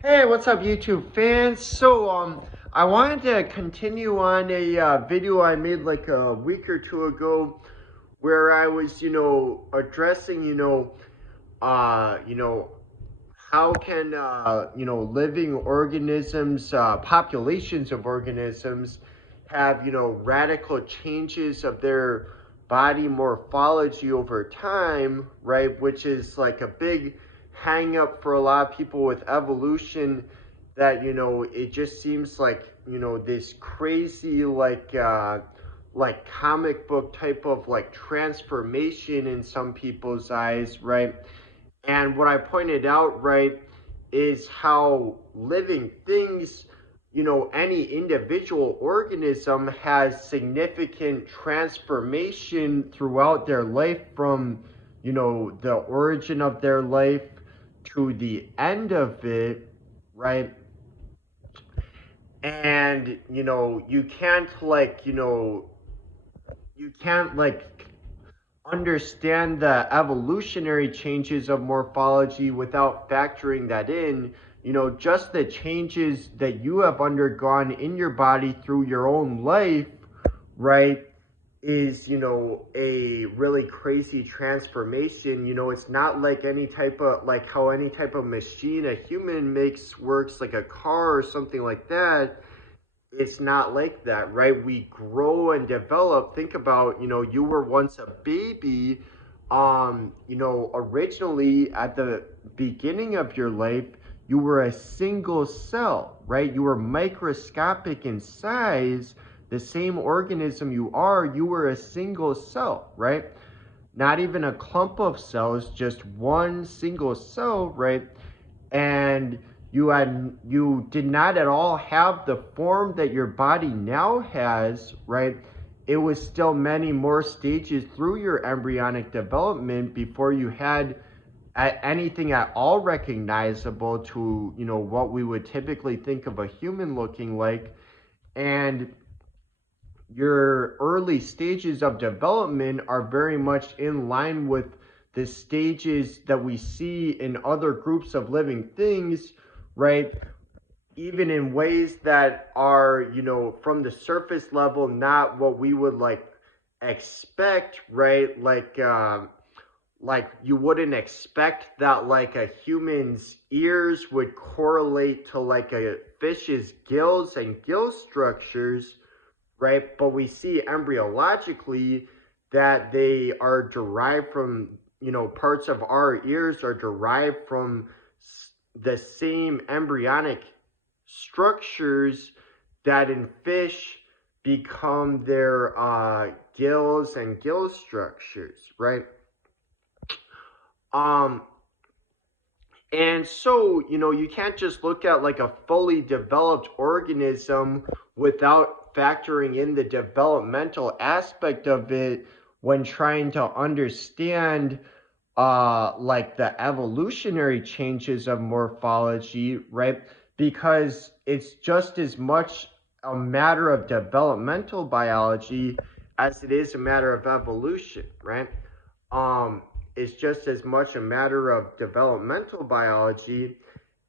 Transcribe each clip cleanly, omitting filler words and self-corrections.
Hey, what's up, YouTube fans? I wanted to continue on a video I made like a week or two ago, where I was, addressing, how can, living organisms, populations of organisms, have, radical changes of their body morphology over time, right? Which is like a big hang up for a lot of people with evolution, that, it just seems like, this crazy, like comic book type of like transformation in some people's eyes, right? And what I pointed out, right, is how living things, any individual organism has significant transformation throughout their life, from, the origin of their life to the end of it, right? And, you can't understand the evolutionary changes of morphology without factoring that in. Just the changes that you have undergone in your body through your own life, right, is, a really crazy transformation. It's not like any type of, like how any type of machine a human makes works, like a car or something like that. It's not like that, right? We grow and develop. Think about, you were once a baby. Originally at the beginning of your life, you were a single cell, right? You were microscopic in size. The same organism you were a single cell, right? Not even a clump of cells, just one single cell, right? And you did not at all have the form that your body now has, right? It was still many more stages through your embryonic development before you had anything at all recognizable to, what we would typically think of a human looking like. And your early stages of development are very much in line with the stages that we see in other groups of living things, right? Even in ways that are, from the surface level, not what we would like expect, right? Like you wouldn't expect that like a human's ears would correlate to like a fish's gills and gill structures, right? But we see embryologically that they are derived from, parts of our ears are derived from the same embryonic structures that in fish become their gills and gill structures, right? Um, and so, you can't just look at like a fully developed organism without factoring in the developmental aspect of it when trying to understand like the evolutionary changes of morphology, right? Because it's just as much a matter of developmental biology as it is a matter of evolution, right? um is just as much a matter of developmental biology.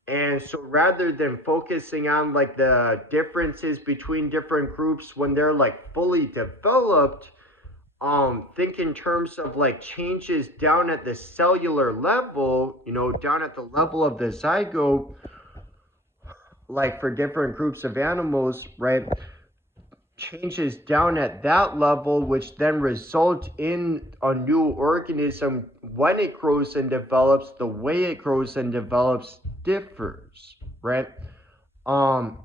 And so rather than focusing on like the differences between different groups when they're like fully developed, think in terms of like changes down at the cellular level, down at the level of the zygote, like for different groups of animals, right? Changes down at that level, which then result in a new organism. When it grows and develops, the way it grows and develops differs, right? um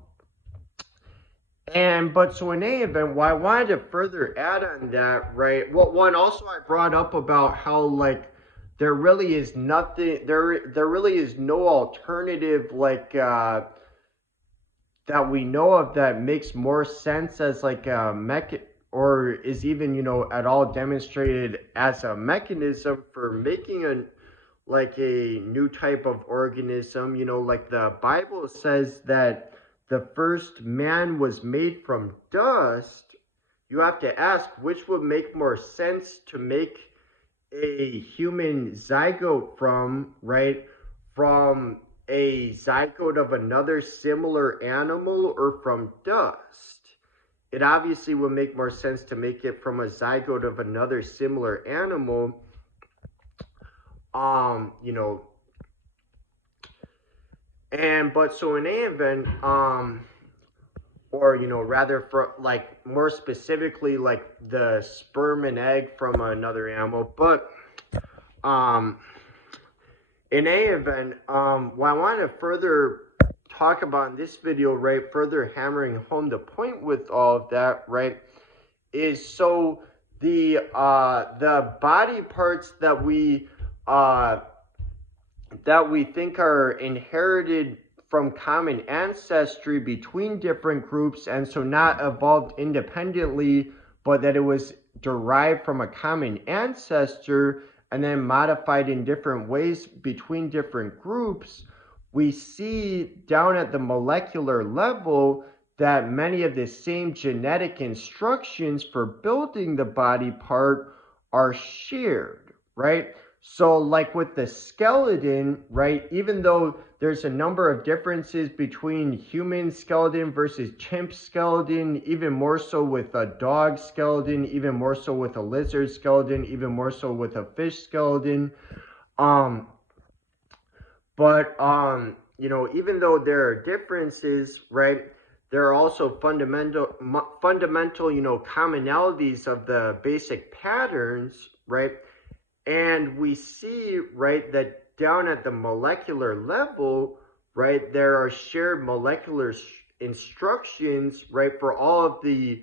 but so in any event, what I wanted to further add on that, right? Well, one also I brought up about how like there really is nothing, there really is no alternative, like that we know of, that makes more sense as like a or is even, at all demonstrated as a mechanism for making a like a new type of organism. Like the Bible says that the first man was made from dust. You have to ask, which would make more sense to make a human zygote from, right? From a zygote of another similar animal or from dust? It obviously would make more sense to make it from a zygote of another similar animal. You know, but so in any event, or rather for like more specifically like the sperm and egg from another animal, but um in any event, what I want to further talk about in this video, right, further hammering home the point with all of that, right, is so the body parts that we think are inherited from common ancestry between different groups, and so not evolved independently, but that it was derived from a common ancestor and then modified in different ways between different groups. We see down at the molecular level that many of the same genetic instructions for building the body part are shared, right? So, like with the skeleton, right, even though there's a number of differences between human skeleton versus chimp skeleton, even more so with a dog skeleton, even more so with a lizard skeleton, even more so with a fish skeleton. Even though there are differences, right, there are also fundamental, commonalities of the basic patterns, right? And we see, right, that down at the molecular level, right, there are shared molecular instructions, right, for all of the,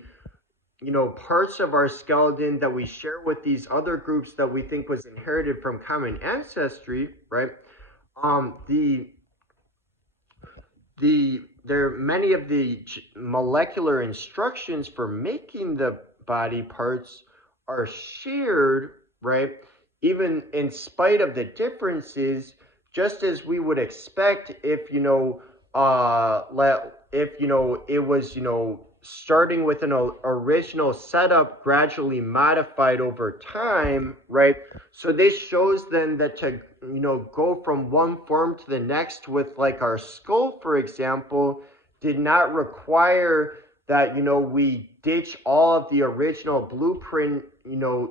parts of our skeleton that we share with these other groups that we think was inherited from common ancestry, right? The there are many of the molecular instructions for making the body parts are shared, right? Even in spite of the differences, just as we would expect if it was starting with an original setup gradually modified over time, right? So this shows then that to go from one form to the next with like our skull, for example, did not require that we ditch all of the original blueprint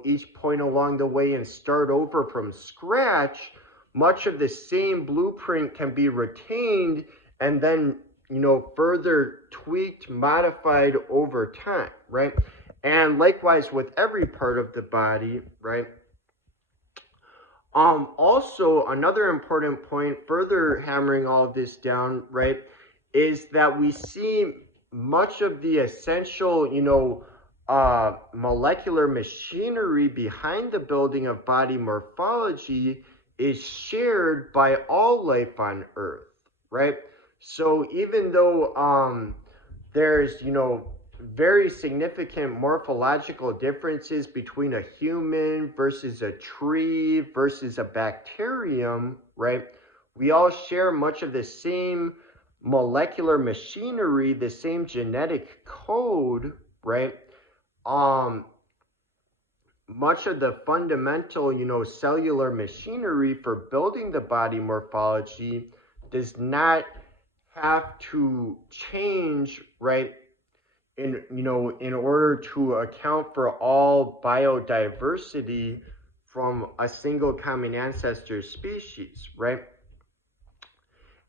each point along the way and start over from scratch. Much of the same blueprint can be retained and then further tweaked, modified over time, right? And likewise with every part of the body, right? Also, another important point, further hammering all of this down, right, is that we see much of the essential, molecular machinery behind the building of body morphology is shared by all life on Earth, right? So even though there's, very significant morphological differences between a human versus a tree versus a bacterium, right? We all share much of the same molecular machinery, the same genetic code, right? Much of the fundamental, cellular machinery for building the body morphology does not have to change, right? In order to account for all biodiversity from a single common ancestor species, right?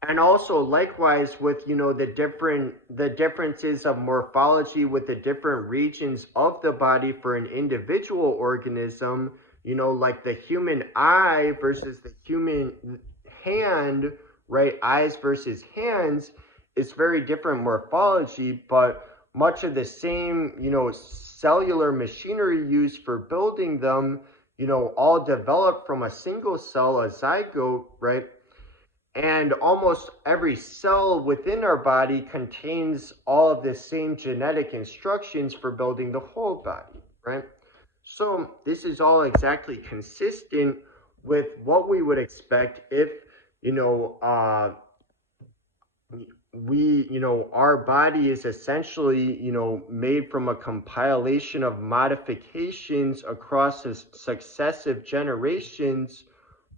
And also likewise with the differences of morphology with the different regions of the body for an individual organism, like the human eye versus the human hand, right? Eyes versus hands is very different morphology, but much of the same cellular machinery used for building them, all developed from a single cell, a zygote, right? And almost every cell within our body contains all of the same genetic instructions for building the whole body, right? So this is all exactly consistent with what we would expect if, our body is essentially, made from a compilation of modifications across successive generations,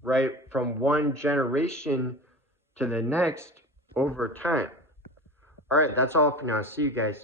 right? From one generation to the next over time. All right, that's all for now. See you guys.